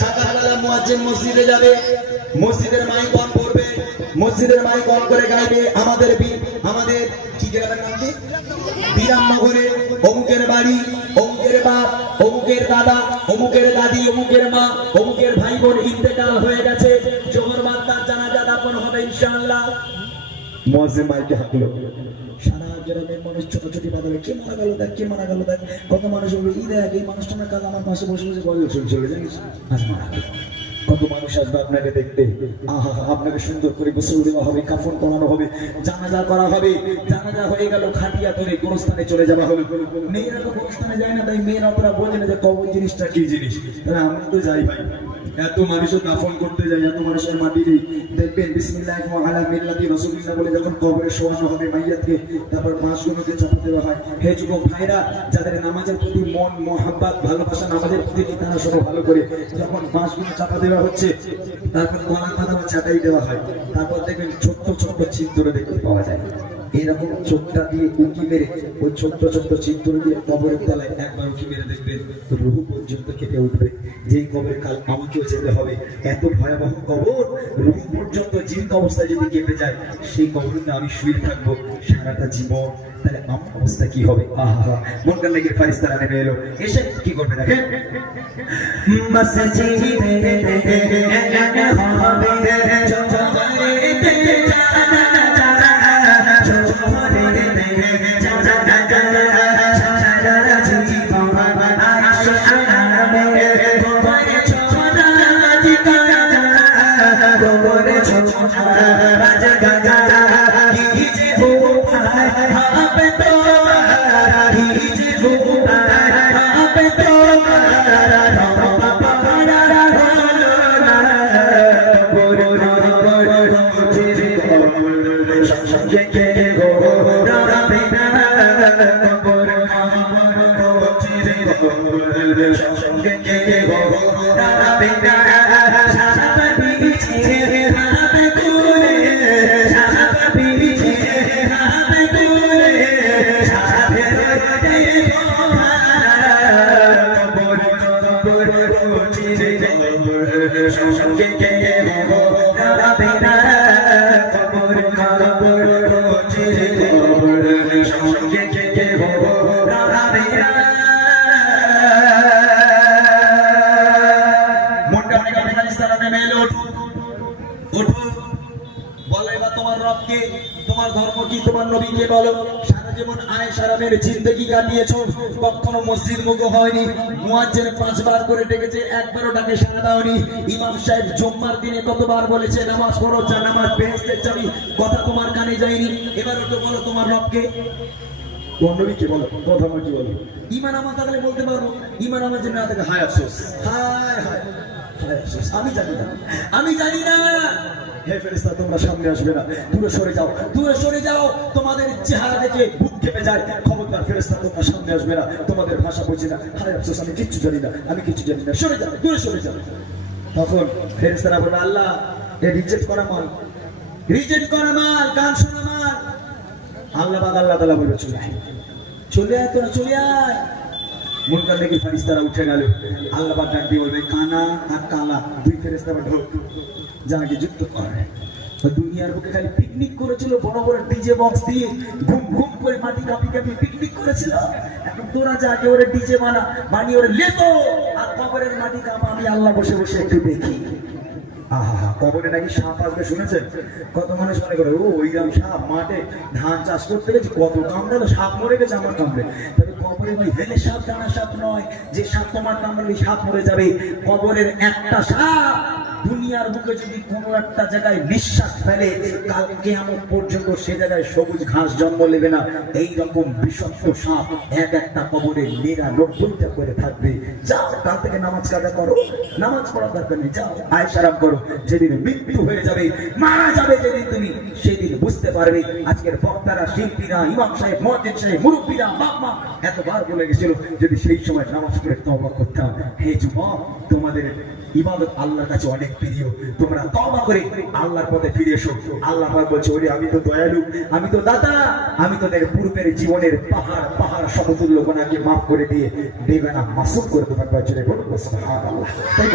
সকালবেলা মুয়াজ্জিন মসজিদে যাবে, মসজিদের মাইক অন করবে, মসজিদের মাইক অন করে গাইবে আমাদের কি গ্রামের নাম কি? বিরামনগরে অমুকের বাড়ি, অমুকের বাপ, অমুকের দাদা, অমুকের দাদি, অমুকের মা, অমুকের ভাই বোন ইন্তেকাল হয়ে গেছে, জোহর বাদ তার জানাজা দাফন হবে ইনশাআল্লাহ। মুয়াজ্জিন মাইকে হাঁকলো, সারা গ্রামের মানুষ ছোটাছুটি বাঁধাবে, কে মারা গেল দেখ, কে মারা গেল দেখ। কত মানুষ বলবে ই দেখ এই মানুষটা না কাল আমার পাশে বসে বসে গল্প শুনছিল, জানিস আজ মারা গেল। কত মানুষ আসবে আপনাকে দেখতে, আহা আপনাকে সুন্দর করে গোসল দেওয়া হবে, কাফন পরানো হবে, জানাজা করা হবে। জানাজা হয়ে গেল, খাটিয়া করে গোরস্থানে চলে যাওয়া হবে। মেয়েরা তো গোরস্থানে যায় না, তাই মেয়েরা আপনারা বোঝে না যে কবর জিনিসটা কি জিনিস। তাহলে আমরা তো যাই ভাই, এত মানুষের দাফন করতে যাই, এত মানুষের মাটি নেই। দেখবেন বিসমিল্লাহি ওয়া আলা মিল্লাতি রাসূলিল্লাহ বলে যখন কবরে শোয়ানো হবে মাইয়াতকে, তারপর বাঁশগুলোকে চাপা দেওয়া হয়। হে যুবক ভাইরা, যাদের নামাজের প্রতি মন মহাব্বত ভালোবাসা, নামাজের প্রতি তারা সব ভালো করে যখন বাঁশগুলো চাপা দেওয়া হচ্ছে, তারপর গলা পাতা ছাটাই দেওয়া হয়। তারপর দেখবেন ছোট্ট ছোট্ট ছিদ্র দেখতে পাওয়া যায়। এরকম চোখটা দিয়ে উঁকি মেরে ওই ছোট্ট ছোট্ট ছিদ্র দিয়ে কবরের তলায় একবার উঁকি মেরে দেখবেন রুহ পর্যন্ত কেঁপে উঠবে। যেই কবরে কাল আমাকেও যেতে হবে, এত ভয়াবহ কবর, রুহ পর্যন্ত জীবিত অবস্থায় যদি কেঁপে যায়, সেই কবরতে আমি শুয়ে থাকবো সারাটা জীবন, তাহলে আমার অবস্থা কি হবে? আহা, মন কান্না গিয়ে ফারিস্তারা নেমে এলো, এসে কি করবে দেখেন, তোমার ধর্ম কি, তোমার নবীকে বলো। সারা জীবন আয়েশা রামের জিন্দেগি কাটিয়েছো, কখনো মসজিদ মুখ হয়নি, মুয়াজ্জিন 5 বার করে ডেকেছে, একবারও ডাকে সাড়া দাওনি। ইমাম সাহেব জুম্মার দিনে কতবার বলেছে নামাজ পড়ো, যা নামাজ বেহেশতের চাবি, কথা তোমার কানে যায়নি। এবারও তো বলো তোমার রবকে, তোমার নবীকে বলো, কথা আমার কি বলো। ঈমান আমার থাকলে বলতে পারবো, ঈমান আমার জন্য না থাকে হায় আফসোস, হায় হায় হায় আফসোস, আমি জানি না, আমি জানি না। হে ফেরেশতা, তোমরা সামনে আসবে না, দূরে সরে যাও, দূরে সরে যাও, তোমাদের চেহারা দেখে বুক কেঁপে যায়। খবরদার ফেরেশতা, তোমরা সামনে আসবে না, তোমাদের ভাষা বুঝি না, হায় আফসোস, আমি কিচ্ছু জানি না, আমি কিচ্ছু জানি না, সরে যাও, দূরে সরে যাও। তখন ফেরেশতারা বলবে আল্লাহ, এ রিজেক্ট করা মাল, রিজেক্ট করা মাল, গান শোনা মাল। আল্লাহ তাআলা বলবে চলে আয়, চলে আয়, তোরা চলে আয়। মুনকার দেখি ফেরেশতারা উঠে গেল। আল্লাহ পাক ডাক দিয়ে বলবে কানা আর কালা, দুই ফেরেশতা ঢোক, যাকে যুক্ত করে। দুনিয়ার বুকে খালি পিকনিক করেছিল, বড় বড় ডিজে বক্স দিয়ে ঘুম ঘুম করে মাটি কাঁপি কাঁপি পিকনিক করেছিল। এখন তোরা যা ওরে ডিজে বানিয়ে ওরে লেতো, আর কবরের মাটি কাঁপা আমি আল্লাহ বসে বসে একটু দেখি। আহা, কবরে নাকি সাপ আসবে শুনেছেন? কত মানুষ মনে করে ও ওইরকম সাপ, মাঠে ধান চাষ করতে গেছি কত কামড়ালো, সাপ মরে গেছে আমার কামড়ে। তবে কবরে ওই হেলে সাপ, ডানা সাপ নয়, যে সাপ তোমার কামড়ালে সাপ মরে যাবে। কবরের একটা সাপ দুনিয়ার বুকে যদি কোনো একটা জায়গায় নিঃশ্বাস ফেলে, কাল কিয়ামত পর্যন্ত সে জায়গায় সবুজ ঘাস জন্ম নেবে না। এইরকম বিষাক্ত সাপ এক একটা কবরে 99টা করে থাকবে। যাও, কাল থেকে নামাজ কাজা করো, নামাজ পড়া দরকার নেই, যাও আয়েশ আরাম করো। যেদিন মৃত্যু হয়ে যাবে, মারা যাবে যেদিন তুমি, সেদিন বুঝতে পারবে। আজকের বক্তারা, শিল্পীরা, ইমাম সাহেব, মুয়াজ্জিন সাহেব, মুরব্বীরা, বাপ মা এতবার বলে গেছিল, যদি সেই সময় নামাজ পড়ে তওবা করতাম। হে যুবক, তোমাদের ইবাদত আল্লাহর কাছে অনেক প্রিয়, তোমরা তওবা করে আল্লাহর পথে ফিরে এসো। আল্লাহ পাক বলছে, ওরে আমি তো দয়ালু, আমি তো দাতা, আমি তোদের পূর্বের জীবনের পাহাড় পাহাড় সমতুল্য গুনাহকে মাফ করে দিয়ে বেগানা মাসুম করে তোমার বলছে, বলবো সুবহানাল্লাহ। তাই